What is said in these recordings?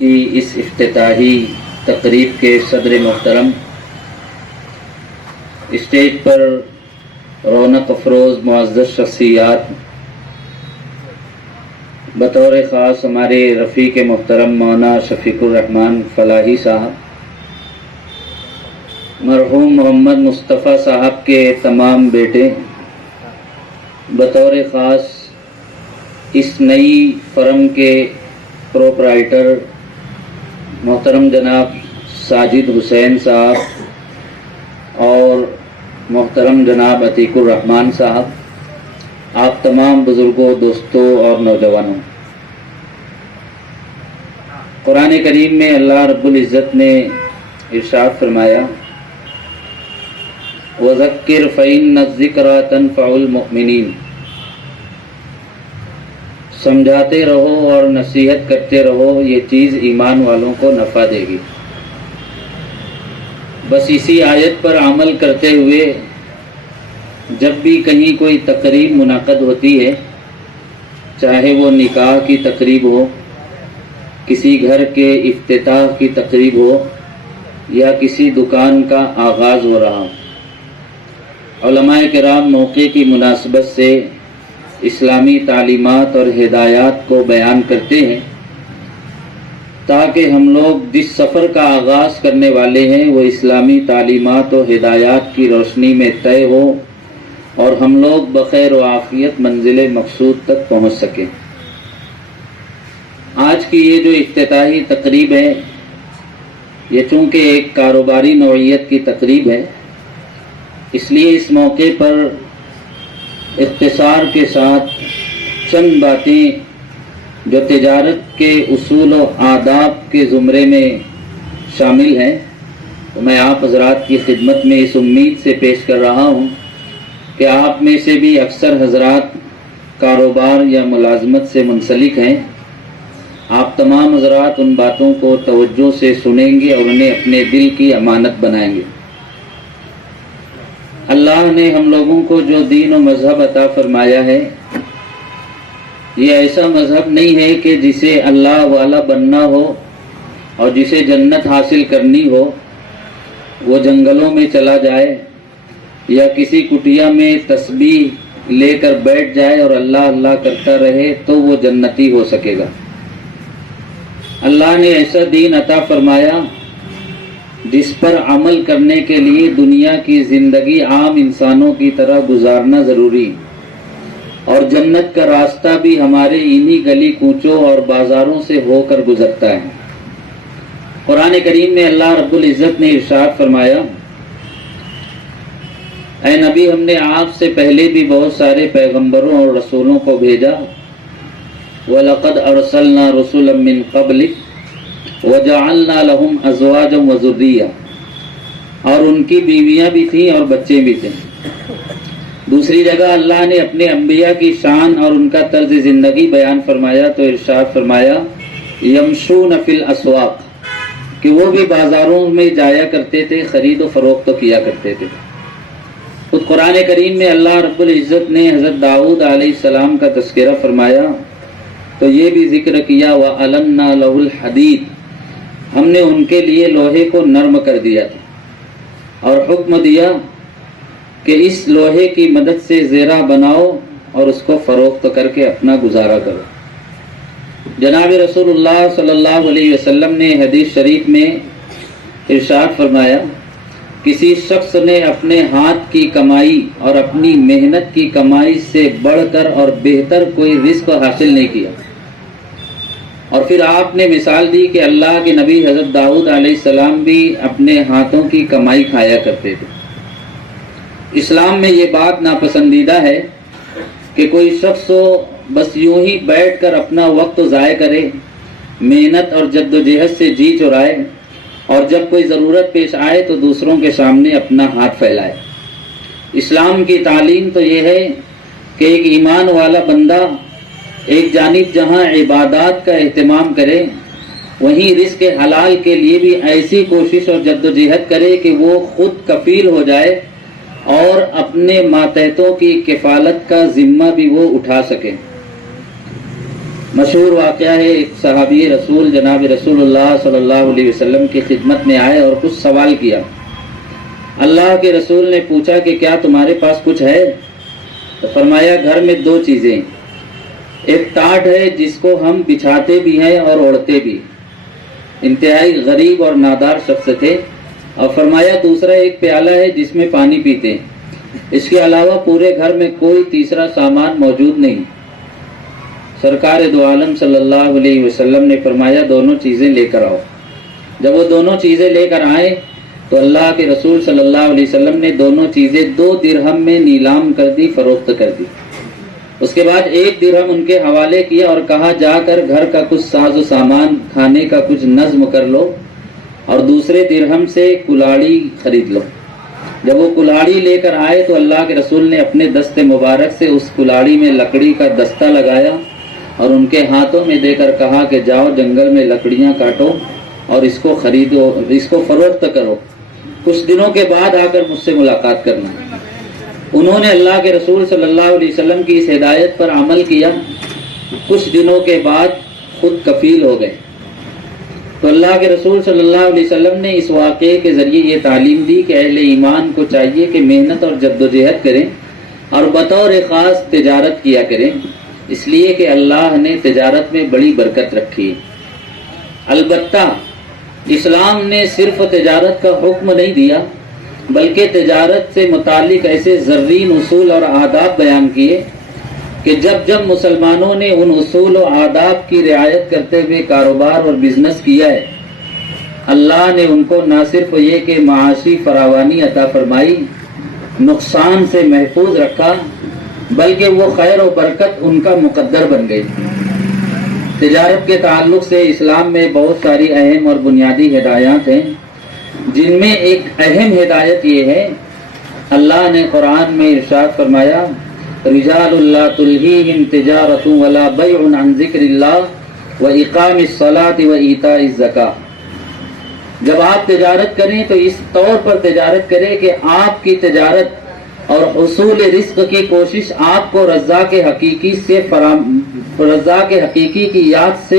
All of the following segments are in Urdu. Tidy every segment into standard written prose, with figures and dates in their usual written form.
کی اس افتتاحی تقریب کے صدر محترم، اسٹیج پر رونق افروز معزز شخصیات، بطور خاص ہمارے رفیق محترم مولانا شفیق الرحمان فلاحی صاحب، مرحوم محمد مصطفیٰ صاحب کے تمام بیٹے، بطور خاص اس نئی فرم کے پروپرائٹر محترم جناب ساجد حسین صاحب اور محترم جناب عتیق الرحمان صاحب، آپ تمام بزرگوں، دوستوں اور نوجوانوں، قرآن کریم میں اللہ رب العزت نے ارشاد فرمایا وَذَكِّرْ فَإِنَّ الذِّكْرَىٰ تَنفَعُ الْمُؤْمِنِينَ، سمجھاتے رہو اور نصیحت کرتے رہو، یہ چیز ایمان والوں کو نفع دے گی۔ بس اسی آیت پر عمل کرتے ہوئے جب بھی کہیں کوئی تقریب منعقد ہوتی ہے، چاہے وہ نکاح کی تقریب ہو، کسی گھر کے افتتاح کی تقریب ہو یا کسی دکان کا آغاز ہو رہا ہو، علماء کرام موقع کی مناسبت سے اسلامی تعلیمات اور ہدایات کو بیان کرتے ہیں تاکہ ہم لوگ جس سفر کا آغاز کرنے والے ہیں وہ اسلامی تعلیمات و ہدایات کی روشنی میں طے ہو اور ہم لوگ بخیر و عافیت منزل مقصود تک پہنچ سکیں۔ آج کی یہ جو افتتاحی تقریب ہے، یہ چونکہ ایک کاروباری نوعیت کی تقریب ہے، اس لیے اس موقع پر اختصار کے ساتھ چند باتیں جو تجارت کے اصول و آداب کے زمرے میں شامل ہیں، تو میں آپ حضرات کی خدمت میں اس امید سے پیش کر رہا ہوں کہ آپ میں سے بھی اکثر حضرات کاروبار یا ملازمت سے منسلک ہیں۔ آپ تمام حضرات ان باتوں کو توجہ سے سنیں گے اور انہیں اپنے دل کی امانت بنائیں گے۔ اللہ نے ہم لوگوں کو جو دین و مذہب عطا فرمایا ہے، یہ ایسا مذہب نہیں ہے کہ جسے اللہ والا بننا ہو اور جسے جنت حاصل کرنی ہو وہ جنگلوں میں چلا جائے یا کسی کٹیا میں تسبیح لے کر بیٹھ جائے اور اللہ اللہ کرتا رہے تو وہ جنتی ہو سکے گا۔ اللہ نے ایسا دین عطا فرمایا جس پر عمل کرنے کے لیے دنیا کی زندگی عام انسانوں کی طرح گزارنا ضروری، اور جنت کا راستہ بھی ہمارے انہی گلی کوچوں اور بازاروں سے ہو کر گزرتا ہے۔ قرآن کریم میں اللہ رب العزت نے ارشاد فرمایا، اے نبی، ہم نے آپ سے پہلے بھی بہت سارے پیغمبروں اور رسولوں کو بھیجا، وَلَقَدْ أَرْسَلْنَا رُسُلًا مِّن قَبْلِكَ وَجَعَلْنَا لَهُمْ أَزْوَاجًا وَذُرِّيَّةً، اور ان کی بیویاں بھی تھیں اور بچے بھی تھے۔ دوسری جگہ اللہ نے اپنے انبیاء کی شان اور ان کا طرز زندگی بیان فرمایا تو ارشاد فرمایا یمشون فی الاسواق، کہ وہ بھی بازاروں میں جایا کرتے تھے، خرید و فروخت کیا کرتے تھے۔ خود قرآن کریم میں اللہ رب العزت نے حضرت داؤد علیہ السلام کا تذکرہ فرمایا تو یہ بھی ذکر کیا وَأَلَنَّا لَهُ الْحَدِيدَ، ہم نے ان کے لیے لوہے کو نرم کر دیا تھا اور حکم دیا کہ اس لوہے کی مدد سے زیرہ بناؤ اور اس کو فروخت کر کے اپنا گزارا کرو۔ جناب رسول اللہ صلی اللہ علیہ وسلم نے حدیث شریف میں ارشاد فرمایا، کسی شخص نے اپنے ہاتھ کی کمائی اور اپنی محنت کی کمائی سے بڑھ کر اور بہتر کوئی رزق حاصل نہیں کیا۔ اور پھر آپ نے مثال دی کہ اللہ کے نبی حضرت داؤد علیہ السلام بھی اپنے ہاتھوں کی کمائی کھایا کرتے تھے۔ اسلام میں یہ بات ناپسندیدہ ہے کہ کوئی شخص بس یوں ہی بیٹھ کر اپنا وقت ضائع کرے، محنت اور جد و جہد سے جی چرائے اور جب کوئی ضرورت پیش آئے تو دوسروں کے سامنے اپنا ہاتھ پھیلائے۔ اسلام کی تعلیم تو یہ ہے کہ ایک ایمان والا بندہ ایک جانب جہاں عبادات کا اہتمام کرے، وہیں رزق حلال کے لیے بھی ایسی کوشش اور جد و جہد کرے کہ وہ خود کفیل ہو جائے اور اپنے ماتحتوں کی کفالت کا ذمہ بھی وہ اٹھا سکے۔ مشہور واقعہ ہے، ایک صحابی رسول جناب رسول اللہ صلی اللہ علیہ وسلم کی خدمت میں آئے اور کچھ سوال کیا۔ اللہ کے رسول نے پوچھا کہ کیا تمہارے پاس کچھ ہے؟ تو فرمایا گھر میں دو چیزیں، ایک ٹاٹ ہے جس کو ہم بچھاتے بھی ہیں اور اوڑھتے بھی، انتہائی غریب اور نادار شخص تھے، اور فرمایا دوسرا ایک پیالہ ہے جس میں پانی پیتے ہیں، اس کے علاوہ پورے گھر میں کوئی تیسرا سامان موجود نہیں۔ سرکار دو عالم صلی اللہ علیہ وسلم نے فرمایا دونوں چیزیں لے کر آؤ۔ جب وہ دونوں چیزیں لے کر آئے تو اللہ کے رسول صلی اللہ علیہ وسلم نے دونوں چیزیں 2 درہم میں نیلام کر دی، فروخت کر دی۔ اس کے بعد 1 درہم ان کے حوالے کیا اور کہا جا کر گھر کا کچھ ساز و سامان، کھانے کا کچھ نظم کر لو، اور دوسرے درہم سے کلاڑی خرید لو۔ جب وہ کلاڑی لے کر آئے تو اللہ کے رسول نے اپنے دست مبارک سے اس کلاڑی میں لکڑی کا دستہ لگایا اور ان کے ہاتھوں میں دے کر کہا کہ جاؤ جنگل میں لکڑیاں کاٹو اور اس کو خریدو، اس کو فروخت کرو، کچھ دنوں کے بعد آ کر مجھ سے ملاقات کرنا۔ انہوں نے اللہ کے رسول صلی اللہ علیہ وسلم کی اس ہدایت پر عمل کیا، کچھ دنوں کے بعد خود کفیل ہو گئے۔ تو اللہ کے رسول صلی اللہ علیہ وسلم نے اس واقعے کے ذریعے یہ تعلیم دی کہ اہل ایمان کو چاہیے کہ محنت اور جدوجہد کریں اور بطور خاص تجارت کیا کریں، اس لیے کہ اللہ نے تجارت میں بڑی برکت رکھی۔ البتہ اسلام نے صرف تجارت کا حکم نہیں دیا، بلکہ تجارت سے متعلق ایسے زرین اصول اور آداب بیان کیے کہ جب جب مسلمانوں نے ان اصول و آداب کی رعایت کرتے ہوئے کاروبار اور بزنس کیا ہے، اللہ نے ان کو نہ صرف یہ کہ معاشی فراوانی عطا فرمائی، نقصان سے محفوظ رکھا، بلکہ وہ خیر و برکت ان کا مقدر بن گئی۔ تجارت کے تعلق سے اسلام میں بہت ساری اہم اور بنیادی ہدایات ہیں، جن میں ایک اہم ہدایت یہ ہے، اللہ نے قرآن میں ارشاد فرمایا رجال لا تلہیہم تجارۃ ولا بیع عن ذکر اللہ واقام الصلاۃ وایتاء الزکاۃ۔ جب آپ تجارت کریں تو اس طور پر تجارت کریں کہ آپ کی تجارت اور حصول رزق کی کوشش آپ کو رزاق حقیقی کی یاد سے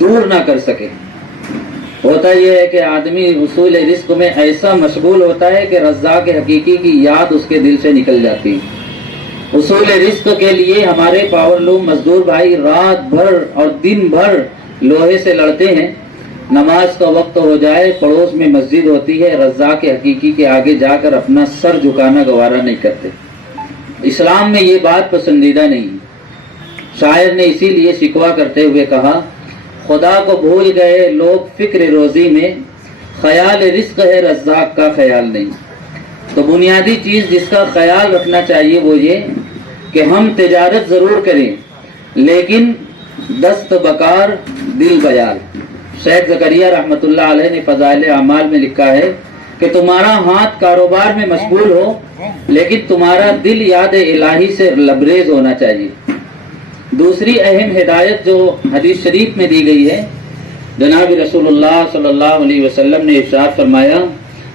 دور نہ کر سکے۔ ہوتا یہ ہے کہ آدمی حصول رزق میں ایسا مشغول ہوتا ہے کہ رزاق حقیقی کی یاد اس کے دل سے نکل جاتی ہے۔ حصول رزق کے لیے ہمارے پاور لوم مزدور بھائی رات بھر اور دن بھر لوہے سے لڑتے ہیں، نماز کا وقت ہو جائے، پڑوس میں مسجد ہوتی ہے، رزاق حقیقی کے آگے جا کر اپنا سر جھکانا گوارا نہیں کرتے۔ اسلام میں یہ بات پسندیدہ نہیں۔ شاعر نے اسی لیے شکوہ کرتے ہوئے کہا خدا کو بھول گئے لوگ فکر روزی میں، خیال رزق ہے رزاق کا خیال نہیں۔ تو بنیادی چیز جس کا خیال رکھنا چاہیے وہ یہ کہ ہم تجارت ضرور کریں، لیکن دست بکار دل بیال۔ شیخ زکریا رحمۃ اللہ علیہ نے فضائل اعمال میں لکھا ہے کہ تمہارا ہاتھ کاروبار میں مشغول ہو، لیکن تمہارا دل یاد الہی سے لبریز ہونا چاہیے۔ دوسری اہم ہدایت جو حدیث شریف میں دی گئی ہے، جناب رسول اللہ صلی اللہ علیہ وسلم نے ارشاد فرمایا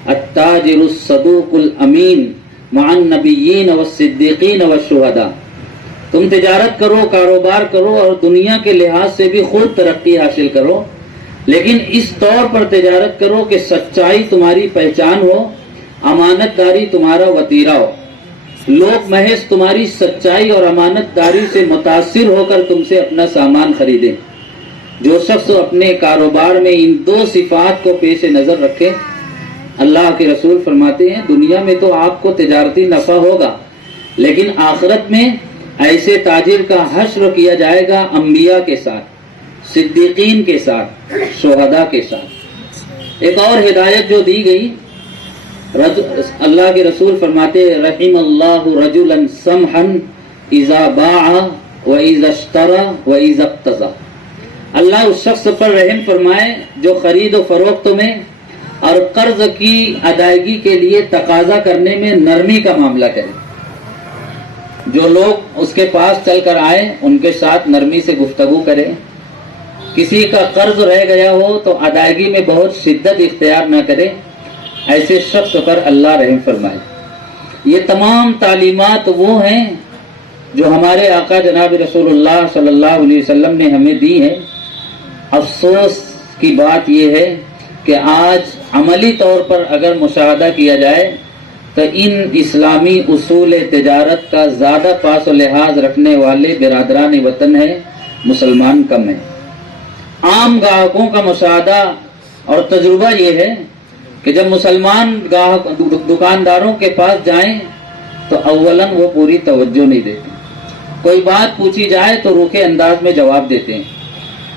التاجر الصدوق الامین مع النبیین والصدیقین والشہداء۔ تم تجارت کرو، کاروبار کرو اور دنیا کے لحاظ سے بھی خود ترقی حاصل کرو، لیکن اس طور پر تجارت کرو کہ سچائی تمہاری پہچان ہو، امانت داری تمہارا وتیرہ ہو، لوگ محض تمہاری سچائی اور امانت داری سے متاثر ہو کر تم سے اپنا سامان خریدیں۔ جو شخص اپنے کاروبار میں ان 2 صفات کو پیش نظر رکھے، اللہ کے رسول فرماتے ہیں دنیا میں تو آپ کو تجارتی نفع ہوگا، لیکن آخرت میں ایسے تاجر کا حشر کیا جائے گا انبیاء کے ساتھ، صدیقین کے ساتھ، شہداء کے ساتھ۔ ایک اور ہدایت جو دی گئی، اللہ کے رسول فرماتے رحم اللہ رجلا سمحا اذا باع واذا اشترى واذا اقتضى۔ اللہ اس شخص پر رحم فرمائے جو خرید و فروخت میں اور قرض کی ادائیگی کے لیے تقاضا کرنے میں نرمی کا معاملہ کرے۔ جو لوگ اس کے پاس چل کر آئے ان کے ساتھ نرمی سے گفتگو کرے۔ کسی کا قرض رہ گیا ہو تو ادائیگی میں بہت شدت اختیار نہ کرے، ایسے شخص پر اللہ رحم فرمائے۔ یہ تمام تعلیمات وہ ہیں جو ہمارے آقا جناب رسول اللہ صلی اللہ علیہ وسلم نے ہمیں دی ہے. افسوس کی بات یہ ہے کہ آج عملی طور پر اگر مشاہدہ کیا جائے تو ان اسلامی اصول تجارت کا زیادہ پاس و لحاظ رکھنے والے برادران وطن ہیں، مسلمان کم ہیں. عام گاہکوں کا مشاہدہ اور تجربہ یہ ہے کہ جب مسلمان گاہک دکانداروں کے پاس جائیں تو اولاً وہ پوری توجہ نہیں دیتے. کوئی بات پوچھی جائے تو روکھے انداز میں جواب دیتے ہیں.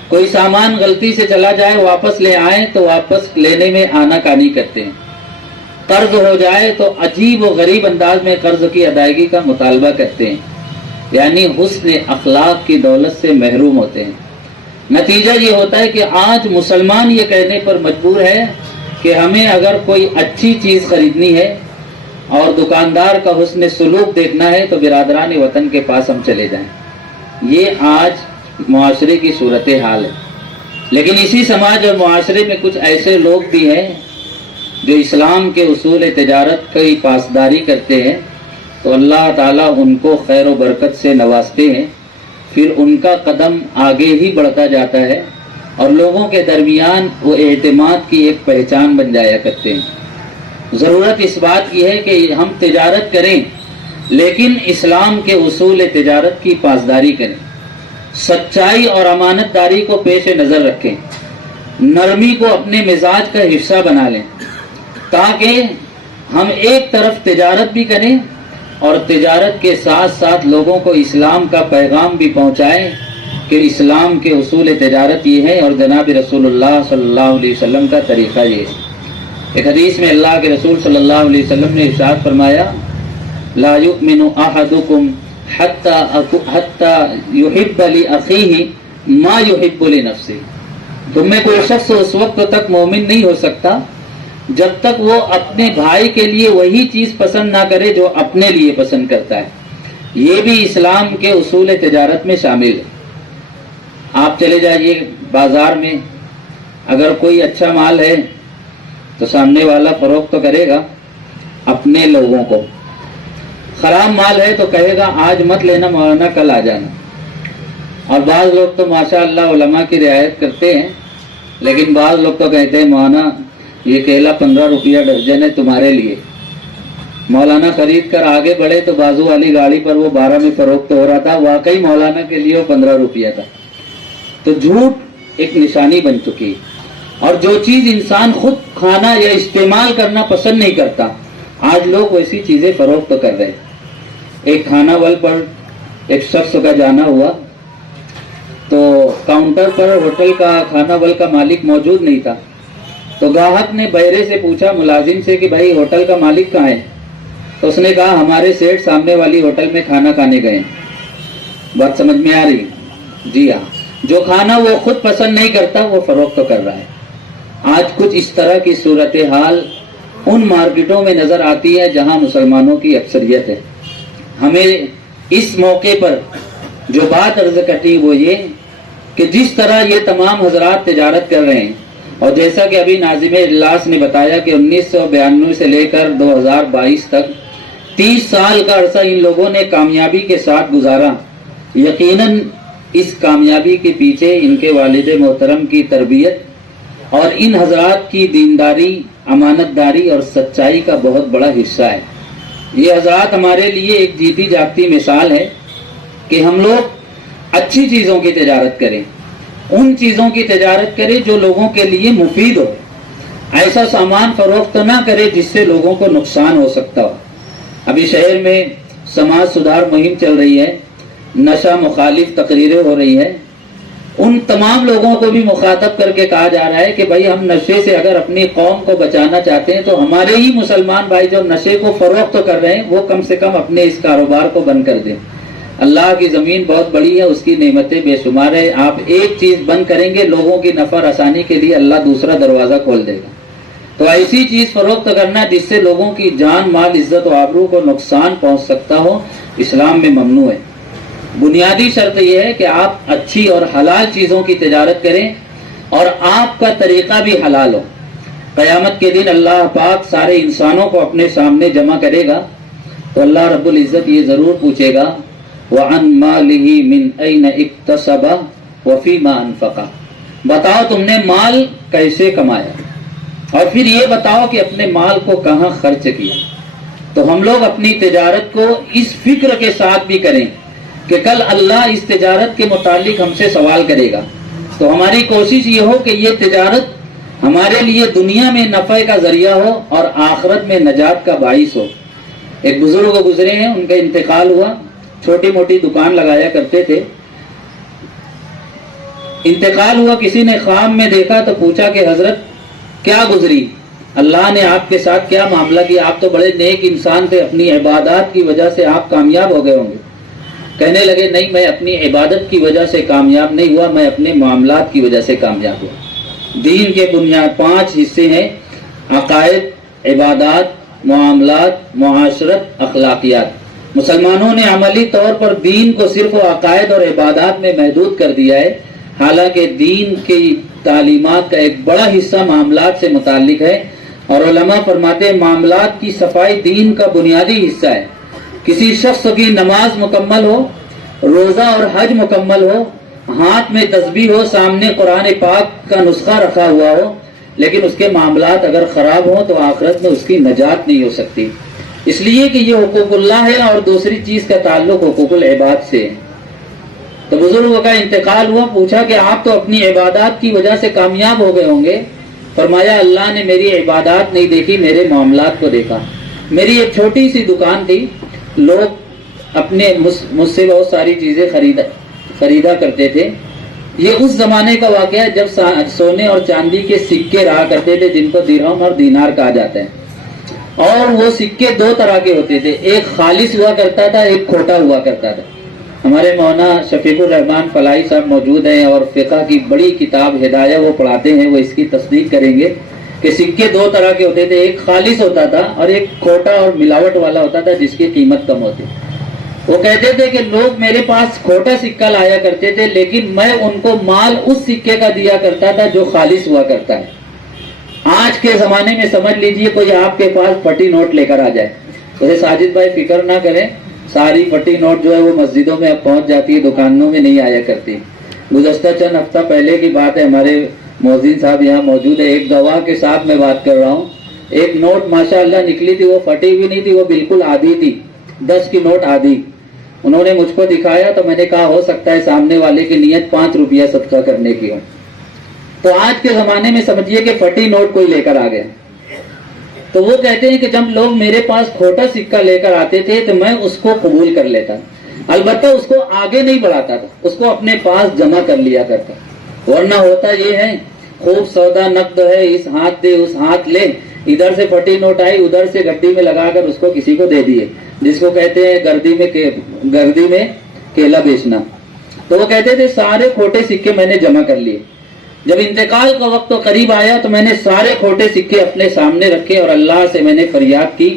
کوئی سامان غلطی سے چلا جائے واپس لے آئیں تو واپس لینے میں آنا کانی کرتے ہیں. قرض ہو جائے تو عجیب و غریب انداز میں قرض کی ادائیگی کا مطالبہ کرتے ہیں. یعنی حسن اخلاق کی دولت سے محروم ہوتے ہیں. نتیجہ یہ ہوتا ہے کہ آج مسلمان یہ کہنے پر مجبور ہے کہ ہمیں اگر کوئی اچھی چیز خریدنی ہے اور دکاندار کا حسن سلوک دیکھنا ہے تو برادران وطن کے پاس ہم چلے جائیں. یہ آج معاشرے کی صورتحال ہے. لیکن اسی سماج اور معاشرے میں کچھ ایسے لوگ بھی ہیں جو اسلام کے اصول تجارت کی پاسداری کرتے ہیں تو اللہ تعالیٰ ان کو خیر و برکت سے نوازتے ہیں. پھر ان کا قدم آگے ہی بڑھتا جاتا ہے اور لوگوں کے درمیان وہ اعتماد کی ایک پہچان بن جایا کرتے ہیں. ضرورت اس بات کی ہے کہ ہم تجارت کریں لیکن اسلام کے اصول تجارت کی پاسداری کریں. سچائی اور امانت داری کو پیش نظر رکھیں. نرمی کو اپنے مزاج کا حصہ بنا لیں تاکہ ہم ایک طرف تجارت بھی کریں اور تجارت کے ساتھ ساتھ لوگوں کو اسلام کا پیغام بھی پہنچائیں کہ اسلام کے اصول تجارت یہ ہے اور جناب رسول اللہ صلی اللہ علیہ وسلم کا طریقہ یہ ہے. ایک حدیث میں اللہ کے رسول صلی اللہ علیہ وسلم نے ارشاد فرمایا لا یؤمن احدکم حتی یحب لأخیہ ما یحب لنفسہ. تم میں کوئی شخص اس وقت تک مومن نہیں ہو سکتا جب تک وہ اپنے بھائی کے لیے وہی چیز پسند نہ کرے جو اپنے لیے پسند کرتا ہے. یہ بھی اسلام کے اصول تجارت میں شامل ہے. آپ چلے جائیے بازار میں، اگر کوئی اچھا مال ہے تو سامنے والا فروخت تو کرے گا اپنے لوگوں کو. خراب مال ہے تو کہے گا آج مت لینا مولانا کل آ جانا. اور بعض لوگ تو ماشاء اللہ علماء کی رعایت کرتے ہیں لیکن بعض لوگ تو کہتے ہیں مولانا یہ کیلا 15 روپیہ درجن ہے تمہارے لیے. مولانا خرید کر آگے بڑھے تو بازو والی گاڑی پر وہ 12 میں فروخت ہو رہا تھا. واقعی مولانا کے لیے وہ 15 روپیہ تھا. تو جھوٹ ایک نشانی بن چکی. اور جو چیز انسان خود کھانا یا استعمال کرنا پسند نہیں کرتا آج لوگ ویسی چیزیں فروخت کر رہے. ایک کھانا ول پر ایک شخص کا جانا ہوا تو کاؤنٹر پر ہوٹل کا کھانا ول کا مالک موجود نہیں تھا. تو گاہک نے بہرے سے پوچھا ملازم سے کہ بھائی ہوٹل کا مالک کہاں ہے؟ تو اس نے کہا ہمارے سیٹ سامنے والی ہوٹل میں کھانا کھانے گئے. بات سمجھ میں آ رہی؟ جی ہاں. جو کھانا وہ خود پسند نہیں کرتا وہ فروخت کر رہا ہے. آج کچھ اس طرح کی صورتحال ان مارکیٹوں میں نظر آتی ہے جہاں مسلمانوں کی اکثریت ہے. ہمیں اس موقع پر جو بات عرض کرتی وہ یہ کہ جس طرح یہ تمام حضرات تجارت کر رہے ہیں اور جیسا کہ ابھی ناظم اجلاس نے بتایا کہ 1992 سے لے کر 2022 تک 30 سال کا عرصہ ان لوگوں نے کامیابی کے ساتھ گزارا. یقیناً اس کامیابی کے پیچھے ان کے والد محترم کی تربیت اور ان حضرات کی دینداری، امانت داری اور سچائی کا بہت بڑا حصہ ہے. یہ حضرات ہمارے لیے ایک جیتی جاگتی مثال ہے کہ ہم لوگ اچھی چیزوں کی تجارت کریں، ان چیزوں کی تجارت کرے جو لوگوں کے لیے مفید ہو. ایسا سامان فروخت نہ کرے جس سے لوگوں کو نقصان ہو سکتا ہو. ابھی شہر میں سماج سدھار مہم چل رہی ہے، نشہ مخالف تقریریں ہو رہی ہے. ان تمام لوگوں کو بھی مخاطب کر کے کہا جا رہا ہے کہ بھائی ہم نشے سے اگر اپنی قوم کو بچانا چاہتے ہیں تو ہمارے ہی مسلمان بھائی جو نشے کو فروخت کر رہے ہیں وہ کم سے کم اپنے اس کاروبار کو بند کر دیں. اللہ کی زمین بہت بڑی ہے، اس کی نعمتیں بے شمار ہے. آپ ایک چیز بند کریں گے لوگوں کی نفع رسانی کے لیے اللہ دوسرا دروازہ کھول دے گا. تو ایسی چیز فروخت کرنا جس سے لوگوں کی جان مال عزت و آبرو کو نقصان پہنچ سکتا ہو اسلام میں ممنوع ہے. بنیادی شرط یہ ہے کہ آپ اچھی اور حلال چیزوں کی تجارت کریں اور آپ کا طریقہ بھی حلال ہو. قیامت کے دن اللہ پاک سارے انسانوں کو اپنے سامنے جمع کرے گا تو اللہ رب العزت یہ ضرور پوچھے گا وعن مالہ من این اکتسب وفیما انفق. بتاؤ تم نے مال کیسے کمایا اور پھر یہ بتاؤ کہ اپنے مال کو کہاں خرچ کیا. تو ہم لوگ اپنی تجارت کو اس فکر کے ساتھ بھی کریں کہ کل اللہ اس تجارت کے متعلق ہم سے سوال کرے گا. تو ہماری کوشش یہ ہو کہ یہ تجارت ہمارے لیے دنیا میں نفع کا ذریعہ ہو اور آخرت میں نجات کا باعث ہو. ایک بزرگ گزرے ہیں، ان کا انتقال ہوا، چھوٹی موٹی دکان لگایا کرتے تھے. انتقال ہوا، کسی نے خواب میں دیکھا تو پوچھا کہ حضرت کیا گزری، اللہ نے آپ کے ساتھ کیا معاملہ کیا؟ آپ تو بڑے نیک انسان تھے، اپنی عبادات کی وجہ سے آپ کامیاب ہو گئے ہوں گے. کہنے لگے نہیں، میں اپنی عبادت کی وجہ سے کامیاب نہیں ہوا، میں اپنے معاملات کی وجہ سے کامیاب ہوا. دین کے بنیاد 5 حصے ہیں: عقائد، عبادات، معاملات، معاشرت، اخلاقیات. مسلمانوں نے عملی طور پر دین کو صرف عقائد اور عبادات میں محدود کر دیا ہے، حالانکہ دین کی تعلیمات کا ایک بڑا حصہ معاملات سے متعلق ہے. اور علماء فرماتے ہیں معاملات کی صفائی دین کا بنیادی حصہ ہے. کسی شخص کی نماز مکمل ہو، روزہ اور حج مکمل ہو، ہاتھ میں تسبیح ہو، سامنے قرآن پاک کا نسخہ رکھا ہوا ہو، لیکن اس کے معاملات اگر خراب ہوں تو آخرت میں اس کی نجات نہیں ہو سکتی. اس لیے کہ یہ حقوق اللہ ہے اور دوسری چیز کا تعلق حقوق العباد سے ہے. تو بزرگوں کا انتقال ہوا، پوچھا کہ آپ تو اپنی عبادات کی وجہ سے کامیاب ہو گئے ہوں گے. فرمایا اللہ نے میری عبادات نہیں دیکھی، میرے معاملات کو دیکھا. میری ایک چھوٹی سی دکان تھی، لوگ اپنے مجھ سے بہت ساری چیزیں خریدا کرتے تھے. یہ اس زمانے کا واقعہ ہے جب سونے اور چاندی کے سکے رہا کرتے تھے جن کو درہم اور دینار کہا جاتا ہے. اور وہ سکے 2 طرح کے ہوتے تھے، ایک خالص ہوا کرتا تھا، ایک کھوٹا ہوا کرتا تھا. ہمارے مولانا شفیق الرحمان فلاحی صاحب موجود ہیں اور فقہ کی بڑی کتاب ہدایہ وہ پڑھاتے ہیں، وہ اس کی تصدیق کریں گے کہ سکے 2 طرح کے ہوتے تھے، ایک خالص ہوتا تھا اور ایک کھوٹا اور ملاوٹ والا ہوتا تھا جس کی قیمت کم ہوتی. وہ کہتے تھے کہ لوگ میرے پاس کھوٹا سکہ لایا کرتے تھے لیکن میں ان کو مال اس سکے کا دیا کرتا تھا جو خالص ہوا کرتا ہے. آج کے زمانے میں سمجھ لیجئے کوئی آپ کے پاس پھٹی نوٹ لے کر آ جائے، اسے ساجد بھائی فکر نہ کریں، ساری پھٹی نوٹ جو ہے وہ مسجدوں میں اب پہنچ جاتی ہے، دکانوں میں نہیں آیا کرتی. گزشتہ چند ہفتہ پہلے کی بات ہے، ہمارے مؤذن صاحب یہاں موجود ہے، ایک گواہ کے ساتھ میں بات کر رہا ہوں. ایک نوٹ ماشاءاللہ نکلی تھی، وہ پھٹی بھی نہیں تھی، وہ بالکل آدھی تھی، 10 کی نوٹ آدھی. انہوں نے مجھ کو دکھایا تو میں نے کہا ہو سکتا ہے سامنے والے کی نیت 5 روپیہ صدقہ کرنے کی ہو. تو آج کے زمانے میں سمجھیے کہ پھٹی نوٹ کوئی لے کر آ گیا. تو وہ کہتے ہیں کہ جب لوگ میرے پاس کھوٹا سکہ لے کر آتے تھے تو میں اس کو قبول کر لیتا، البتہ اس کو آگے نہیں بڑھاتا تھا، اس کو اپنے پاس جمع کر لیا کرتا. ورنہ ہوتا یہ ہے خوب سودا نقد ہے، اس ہاتھ دے اس ہاتھ لے، ادھر سے پھٹی نوٹ آئی ادھر سے گڈی میں لگا کر اس کو کسی کو دے دیے، جس کو کہتے ہیں گردی میں کیلا بیچنا. تو وہ کہتے تھے سارے کھوٹے سکے میں نے جمع کر لیے. جب انتقال کا وقت قریب آیا تو میں نے سارے کھوٹے سکے اپنے سامنے رکھے اور اللہ سے میں نے فریاد کی،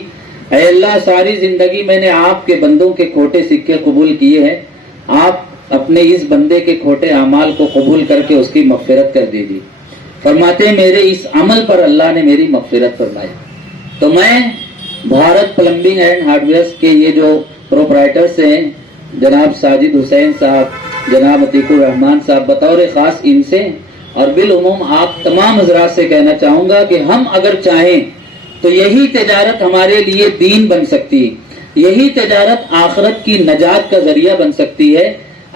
اے اللہ ساری زندگی میں نے آپ کے بندوں کے کھوٹے سکے قبول کیے ہیں، آپ اپنے اس بندے کے کھوٹے اعمال کو قبول کر کے اس کی مغفرت کر دیجیے. فرماتے ہیں میرے اس عمل پر اللہ نے میری مغفرت فرمائی. تو میں Bharat plumbing and hardwares کے یہ جو پروپرائٹرس ہیں جناب ساجد حسین صاحب، جناب عتیق الرحمان صاحب، بطور خاص ان سے اور بالعموم آپ تمام حضرات سے کہنا چاہوں گا کہ ہم اگر چاہیں تو یہی تجارت ہمارے لیے دین بن سکتی ہے، یہی تجارت آخرت کی نجات کا ذریعہ بن سکتی ہے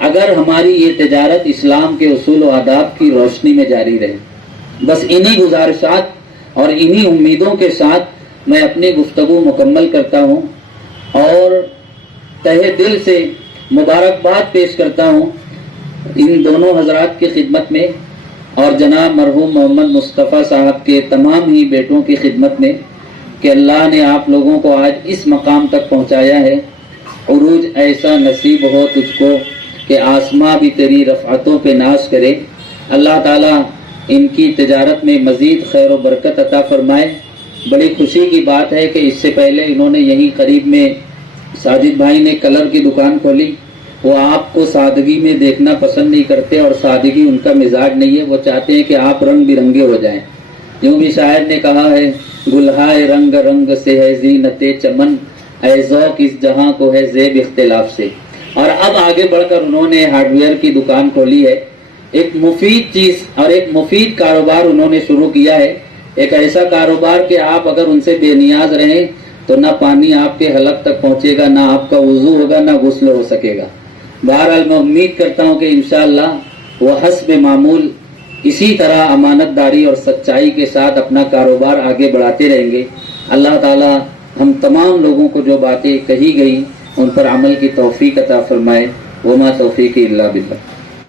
اگر ہماری یہ تجارت اسلام کے اصول و آداب کی روشنی میں جاری رہے. بس انہی گزارشات اور انہی امیدوں کے ساتھ میں اپنی گفتگو مکمل کرتا ہوں اور تہہ دل سے مبارکباد پیش کرتا ہوں ان دونوں حضرات کی خدمت میں اور جناب مرحوم محمد مصطفیٰ صاحب کے تمام ہی بیٹوں کی خدمت میں کہ اللہ نے آپ لوگوں کو آج اس مقام تک پہنچایا ہے. عروج ایسا نصیب ہو تجھ کو کہ آسماں بھی تیری رفعتوں پہ ناز کرے. اللہ تعالیٰ ان کی تجارت میں مزید خیر و برکت عطا فرمائے. بڑی خوشی کی بات ہے کہ اس سے پہلے انہوں نے یہیں قریب میں ساجد بھائی نے کلر کی دکان کھولی. وہ آپ کو سادگی میں دیکھنا پسند نہیں کرتے اور سادگی ان کا مزاج نہیں ہے، وہ چاہتے ہیں کہ آپ رنگ برنگے ہو جائیں. یوں بھی شاعر نے کہا ہے گلہائے رنگ رنگ سے ہے زینت چمن، اے ذوق اس جہاں کو ہے زیب اختلاف سے. اور اب آگے بڑھ کر انہوں نے ہارڈ ویئر کی دکان کھولی ہے. ایک مفید چیز اور ایک مفید کاروبار انہوں نے شروع کیا ہے. ایک ایسا کاروبار کہ آپ اگر ان سے بے نیاز رہیں تو نہ پانی آپ کے حلق تک پہنچے گا، نہ آپ کا وضو ہوگا، نہ غسل ہو سکے گا. بہرحال میں امید کرتا ہوں کہ انشاءاللہ وہ حسب معمول اسی طرح امانت داری اور سچائی کے ساتھ اپنا کاروبار آگے بڑھاتے رہیں گے. اللہ تعالی ہم تمام لوگوں کو جو باتیں کہی گئیں ان پر عمل کی توفیق عطا فرمائے. وما توفیقی الا باللہ.